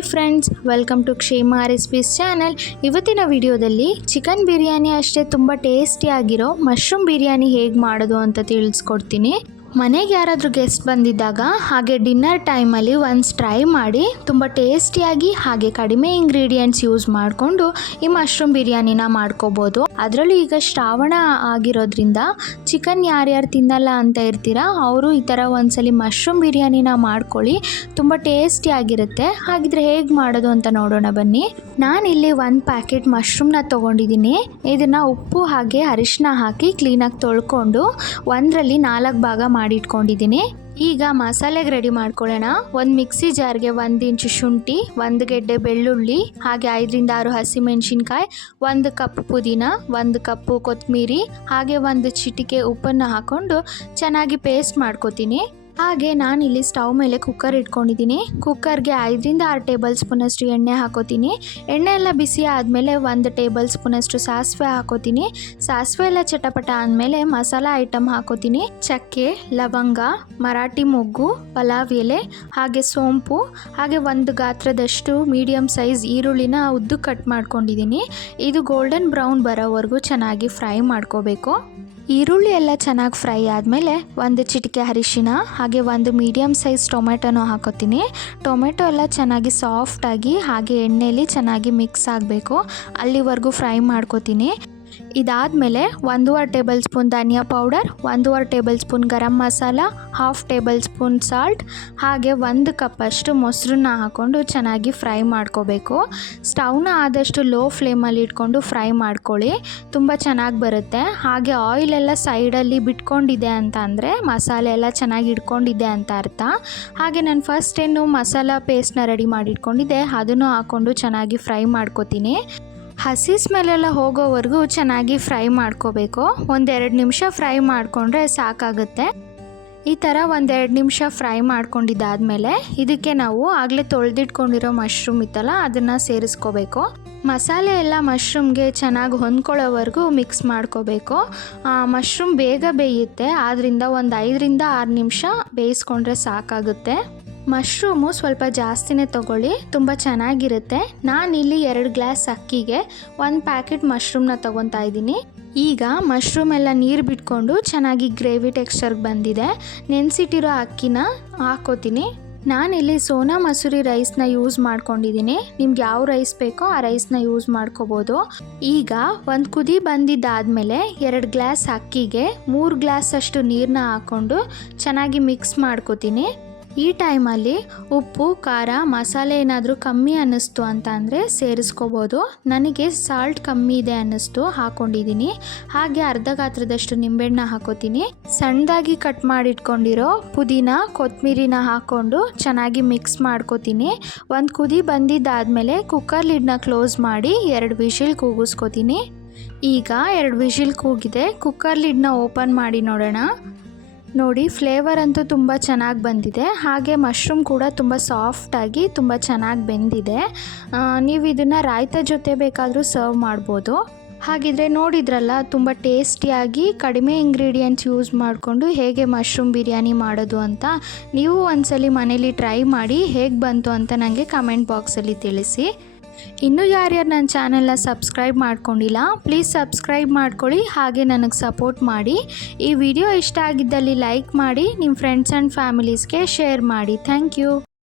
Hi friends, welcome to ಕ್ಷೇಮ recipes channel. ಇವತ್ತಿನ ವಿಡಿಯೋದಲ್ಲಿ ಚಿಕನ್ ಬಿರಿಯಾನಿ ಅಷ್ಟೇ ತುಂಬ ಟೇಸ್ಟಿಯಾಗಿರೋ ಮಶ್ರೂಮ್ ಬಿರಿಯಾನಿ ಹೇಗೆ ಮಾಡೋದು ಅಂತ ತಿಳಿಸ್ಕೊಡ್ತೀನಿ. ಮನೆಗೆ ಯಾರಾದರೂ ಗೆಸ್ಟ್ ಬಂದಿದ್ದಾಗ ಹಾಗೆ ಡಿನ್ನರ್ ಟೈಮಲ್ಲಿ ಒನ್ಸ್ ಟ್ರೈ ಮಾಡಿ ತುಂಬ ಟೇಸ್ಟಿಯಾಗಿ ಹಾಗೆ ಕಡಿಮೆ ಇಂಗ್ರೀಡಿಯೆಂಟ್ಸ್ ಯೂಸ್ ಮಾಡಿಕೊಂಡು ಈ ಮಶ್ರೂಮ್ ಬಿರಿಯಾನಿನ ಮಾಡ್ಕೋಬೋದು. ಅದರಲ್ಲೂ ಈಗ ಶ್ರಾವಣ ಆಗಿರೋದ್ರಿಂದ ಚಿಕನ್ ಯಾರ್ಯಾರು ತಿನ್ನಲ್ಲ ಅಂತ ಇರ್ತೀರಾ ಅವರು ಈ ಥರ ಒಂದ್ಸಲಿ ಮಶ್ರೂಮ್ ಬಿರಿಯಾನಿನ ಮಾಡ್ಕೊಳ್ಳಿ, ತುಂಬ ಟೇಸ್ಟಿಯಾಗಿರುತ್ತೆ. ಹಾಗಿದ್ರೆ ಹೇಗೆ ಮಾಡೋದು ಅಂತ ನೋಡೋಣ ಬನ್ನಿ. ನಾನಿಲ್ಲಿ 1 ಪ್ಯಾಕೆಟ್ ಮಶ್ರೂಮ್ನ ತೊಗೊಂಡಿದ್ದೀನಿ. ಇದನ್ನು ಉಪ್ಪು ಹಾಗೆ ಅರಿಶಿನ ಹಾಕಿ ಕ್ಲೀನಾಗಿ ತೊಳ್ಕೊಂಡು ಒಂದರಲ್ಲಿ 4 ಭಾಗ ಮಾಡಿಟ್ಕೊಂಡಿದ್ದೀನಿ. ಈಗ ಮಸಾಲೆಗೆ ರೆಡಿ ಮಾಡ್ಕೊಳ್ಳೋಣ. ಒಂದು ಮಿಕ್ಸಿ ಜಾರ್ಗೆ 1 ಇಂಚು ಶುಂಠಿ, 1 ಗೆಡ್ಡೆ ಬೆಳ್ಳುಳ್ಳಿ, ಹಾಗೆ 5 ರಿಂದ 6 ಹಸಿಮೆಣಸಿನ್ಕಾಯಿ, 1 ಕಪ್ ಪುದೀನ, 1 ಕಪ್ಪು ಕೊತ್ತಂಬರಿ, ಹಾಗೆ 1 ಚಿಟಿಕೆ ಉಪ್ಪನ್ನು ಹಾಕ್ಕೊಂಡು ಚೆನ್ನಾಗಿ ಪೇಸ್ಟ್ ಮಾಡ್ಕೊತೀನಿ. ಹಾಗೆ ನಾನಿಲ್ಲಿ ಸ್ಟವ್ ಮೇಲೆ ಕುಕ್ಕರ್ ಇಟ್ಕೊಂಡಿದ್ದೀನಿ. ಕುಕ್ಕರ್ಗೆ 5 ರಿಂದ 6 ಟೇಬಲ್ ಸ್ಪೂನಷ್ಟು ಎಣ್ಣೆ ಹಾಕೋತೀನಿ. ಎಣ್ಣೆ ಎಲ್ಲ ಬಿಸಿ ಆದಮೇಲೆ 1 ಟೇಬಲ್ ಸ್ಪೂನಷ್ಟು ಸಾಸಿವೆ ಹಾಕೋತೀನಿ. ಸಾಸಿವೆ ಎಲ್ಲ ಚಟಪಟ ಆದಮೇಲೆ ಮಸಾಲ ಐಟಮ್ ಹಾಕೋತೀನಿ. ಚಕ್ಕೆ, ಲವಂಗ, ಮರಾಠಿ ಮೊಗ್ಗು, ಪಲಾವ್ ಎಲೆ, ಹಾಗೆ ಸೋಂಪು, ಹಾಗೆ 1 ಗಾತ್ರದಷ್ಟು ಮೀಡಿಯಮ್ ಸೈಜ್ ಈರುಳ್ಳಿನ ಉದ್ದು ಕಟ್ ಮಾಡ್ಕೊಂಡಿದ್ದೀನಿ. ಇದು ಗೋಲ್ಡನ್ ಬ್ರೌನ್ ಬರೋವರೆಗೂ ಚೆನ್ನಾಗಿ ಫ್ರೈ ಮಾಡ್ಕೋಬೇಕು. ಈರುಳ್ಳಿ ಎಲ್ಲ ಚೆನ್ನಾಗಿ ಫ್ರೈ ಆದಮೇಲೆ 1 ಚಿಟಿಕೆ ಅರಿಶಿನ, ಹಾಗೆ 1 ಮೀಡಿಯಮ್ ಸೈಜ್ ಟೊಮೆಟೊನೂ ಹಾಕೋತೀನಿ. ಟೊಮೆಟೊ ಎಲ್ಲ ಚೆನ್ನಾಗಿ ಸಾಫ್ಟಾಗಿ ಹಾಗೆ ಎಣ್ಣೆಯಲ್ಲಿ ಚೆನ್ನಾಗಿ ಮಿಕ್ಸ್ ಆಗಬೇಕು, ಅಲ್ಲಿವರೆಗೂ ಫ್ರೈ ಮಾಡ್ಕೋತೀನಿ. ಇದಾದಮೇಲೆ 1.5 ಟೇಬಲ್ ಸ್ಪೂನ್ ಧನಿಯಾ powder, 1.5 table spoon garam masala, 1/2 table spoon salt, ಹಾಗೆ 1 ಕಪ್ಪಷ್ಟು ಮೊಸರನ್ನ ಹಾಕ್ಕೊಂಡು ಚೆನ್ನಾಗಿ ಫ್ರೈ ಮಾಡ್ಕೋಬೇಕು. ಸ್ಟವ್ನ ಆದಷ್ಟು ಲೋ ಫ್ಲೇಮಲ್ಲಿ ಇಟ್ಕೊಂಡು ಫ್ರೈ ಮಾಡ್ಕೊಳ್ಳಿ, ತುಂಬ ಚೆನ್ನಾಗಿ ಬರುತ್ತೆ. ಹಾಗೆ ಆಯಿಲೆಲ್ಲ ಸೈಡಲ್ಲಿ ಬಿಟ್ಕೊಂಡಿದೆ ಅಂತ ಅಂದರೆ ಮಸಾಲೆ ಎಲ್ಲ ಚೆನ್ನಾಗಿ ಇಟ್ಕೊಂಡಿದೆ ಅಂತ ಅರ್ಥ. ಹಾಗೆ ನಾನು ಫಸ್ಟ್ ಏನು ಮಸಾಲ ಪೇಸ್ಟ್ನ ರೆಡಿ ಮಾಡಿಟ್ಕೊಂಡಿದ್ದೆ ಅದನ್ನು ಹಾಕ್ಕೊಂಡು ಚೆನ್ನಾಗಿ ಫ್ರೈ ಮಾಡ್ಕೋತೀನಿ. ಹಸಿ ಸ್ಮೆಲ್ಲೆಲ್ಲ ಹೋಗೋವರೆಗೂ ಚೆನ್ನಾಗಿ ಫ್ರೈ ಮಾಡ್ಕೋಬೇಕು. 1-2 ನಿಮಿಷ ಫ್ರೈ ಮಾಡಿಕೊಂಡ್ರೆ ಸಾಕಾಗುತ್ತೆ. ಈ ಥರ 1-2 ನಿಮಿಷ ಫ್ರೈ ಮಾಡ್ಕೊಂಡಿದ್ದಾದಮೇಲೆ ಇದಕ್ಕೆ ನಾವು ಆಗಲೇ ತೊಳೆದಿಟ್ಕೊಂಡಿರೋ ಮಶ್ರೂಮ್ ಇತ್ತಲ್ಲ ಅದನ್ನು ಸೇರಿಸ್ಕೋಬೇಕು. ಮಸಾಲೆ ಎಲ್ಲ ಮಶ್ರೂಮ್ಗೆ ಚೆನ್ನಾಗಿ ಹೊಂದ್ಕೊಳ್ಳೋವರೆಗೂ ಮಿಕ್ಸ್ ಮಾಡ್ಕೋಬೇಕು. ಮಶ್ರೂಮ್ ಬೇಗ ಬೇಯುತ್ತೆ, ಆದ್ದರಿಂದ 5 ರಿಂದ 6 ನಿಮಿಷ ಬೇಯಿಸ್ಕೊಂಡ್ರೆ ಸಾಕಾಗುತ್ತೆ. ಮಶ್ರೂಮು ಸ್ವಲ್ಪ ಜಾಸ್ತಿನೇ ತೊಗೊಳ್ಳಿ, ತುಂಬ ಚೆನ್ನಾಗಿರುತ್ತೆ. ನಾನಿಲ್ಲಿ 2 ಗ್ಲಾಸ್ ಅಕ್ಕಿಗೆ 1 ಪ್ಯಾಕೆಟ್ ಮಶ್ರೂಮ್ನ ತೊಗೊತಾ ಇದ್ದೀನಿ. ಈಗ ಮಶ್ರೂಮ್ ಎಲ್ಲ ನೀರು ಬಿಟ್ಕೊಂಡು ಚೆನ್ನಾಗಿ ಗ್ರೇವಿ ಟೆಕ್ಸ್ಚರ್ಗೆ ಬಂದಿದೆ. ನೆನೆಸಿಟ್ಟಿರೋ ಅಕ್ಕಿನ ಹಾಕೋತೀನಿ. ನಾನಿಲ್ಲಿ ಸೋನಾ ಮಸೂರಿ ರೈಸ್ನ ಯೂಸ್ ಮಾಡ್ಕೊಂಡಿದ್ದೀನಿ. ನಿಮ್ಗೆ ಯಾವ ರೈಸ್ ಬೇಕೋ ಆ ರೈಸ್ನ ಯೂಸ್ ಮಾಡ್ಕೋಬೋದು. ಈಗ 1 ಕುದಿ ಬಂದಿದ್ದಾದಮೇಲೆ 2 ಗ್ಲಾಸ್ ಅಕ್ಕಿಗೆ 3 ಗ್ಲಾಸ್ ಅಷ್ಟು ನೀರನ್ನ ಹಾಕ್ಕೊಂಡು ಚೆನ್ನಾಗಿ ಮಿಕ್ಸ್ ಮಾಡ್ಕೋತೀನಿ. ಈ ಟೈಮಲ್ಲಿ ಉಪ್ಪು, ಖಾರ, ಮಸಾಲೆ ಏನಾದರೂ ಕಮ್ಮಿ ಅನ್ನಿಸ್ತು ಅಂತ ಅಂದರೆ ಸೇರಿಸ್ಕೋಬೋದು. ನನಗೆ ಸಾಲ್ಟ್ ಕಮ್ಮಿ ಇದೆ ಅನ್ನಿಸ್ತು, ಹಾಕ್ಕೊಂಡಿದ್ದೀನಿ. ಹಾಗೆ ಅರ್ಧ ಗಾತ್ರದಷ್ಟು ನಿಂಬೆಹಣ್ಣ ಹಾಕೋತೀನಿ. ಸಣ್ಣದಾಗಿ ಕಟ್ ಮಾಡಿಟ್ಕೊಂಡಿರೋ ಪುದೀನ, ಕೊತ್ತಂಬರಿನ ಹಾಕ್ಕೊಂಡು ಚೆನ್ನಾಗಿ ಮಿಕ್ಸ್ ಮಾಡ್ಕೋತೀನಿ. 1 ಕುದಿ ಬಂದಿದ್ದಾದಮೇಲೆ ಕುಕ್ಕರ್ ಲಿಡ್ನ ಕ್ಲೋಸ್ ಮಾಡಿ 2 ವಿಷಿಲ್ ಕೂಗಿಸ್ಕೋತೀನಿ. ಈಗ 2 ವಿಷಿಲ್ ಕೂಗಿದೆ. ಕುಕ್ಕರ್ ಲಿಡ್ನ ಓಪನ್ ಮಾಡಿ ನೋಡೋಣ. ನೋಡಿ, ಫ್ಲೇವರ್ ಅಂತೂ ತುಂಬ ಚೆನ್ನಾಗಿ ಬಂದಿದೆ. ಹಾಗೆ ಮಶ್ರೂಮ್ ಕೂಡ ತುಂಬ ಸಾಫ್ಟಾಗಿ ತುಂಬ ಚೆನ್ನಾಗಿ ಬೆಂದಿದೆ. ನೀವು ಇದನ್ನು ರಾಯ್ತ ಜೊತೆ ಬೇಕಾದರೂ ಸರ್ವ್ ಮಾಡ್ಬೋದು. ಹಾಗಿದ್ರೆ ನೋಡಿದ್ರಲ್ಲ, ತುಂಬ ಟೇಸ್ಟಿಯಾಗಿ ಕಡಿಮೆ ಇಂಗ್ರೀಡಿಯೆಂಟ್ಸ್ ಯೂಸ್ ಮಾಡಿಕೊಂಡು ಹೇಗೆ ಮಶ್ರೂಮ್ ಬಿರಿಯಾನಿ ಮಾಡೋದು ಅಂತ. ನೀವು ಒಂದ್ಸಲಿ ಮನೇಲಿ ಟ್ರೈ ಮಾಡಿ ಹೇಗೆ ಬಂತು ಅಂತ ನನಗೆ ಕಮೆಂಟ್ ಬಾಕ್ಸಲ್ಲಿ ತಿಳಿಸಿ. ಇನ್ನೂ ಯಾರ್ಯಾರು ನನ್ನ ಚಾನೆಲ್ನ ಸಬ್ಸ್ಕ್ರೈಬ್ ಮಾಡ್ಕೊಂಡಿಲ್ಲ ಪ್ಲೀಸ್ ಸಬ್ಸ್ಕ್ರೈಬ್ ಮಾಡ್ಕೊಳ್ಳಿ, ಹಾಗೆ ನನಗೆ ಸಪೋರ್ಟ್ ಮಾಡಿ. ಈ ವಿಡಿಯೋ ಇಷ್ಟ ಆಗಿದ್ದಲ್ಲಿ ಲೈಕ್ ಮಾಡಿ, ನಿಮ್ಮ ಫ್ರೆಂಡ್ಸ್ ಆ್ಯಂಡ್ ಫ್ಯಾಮಿಲೀಸ್ಗೆ ಶೇರ್ ಮಾಡಿ. Thank you.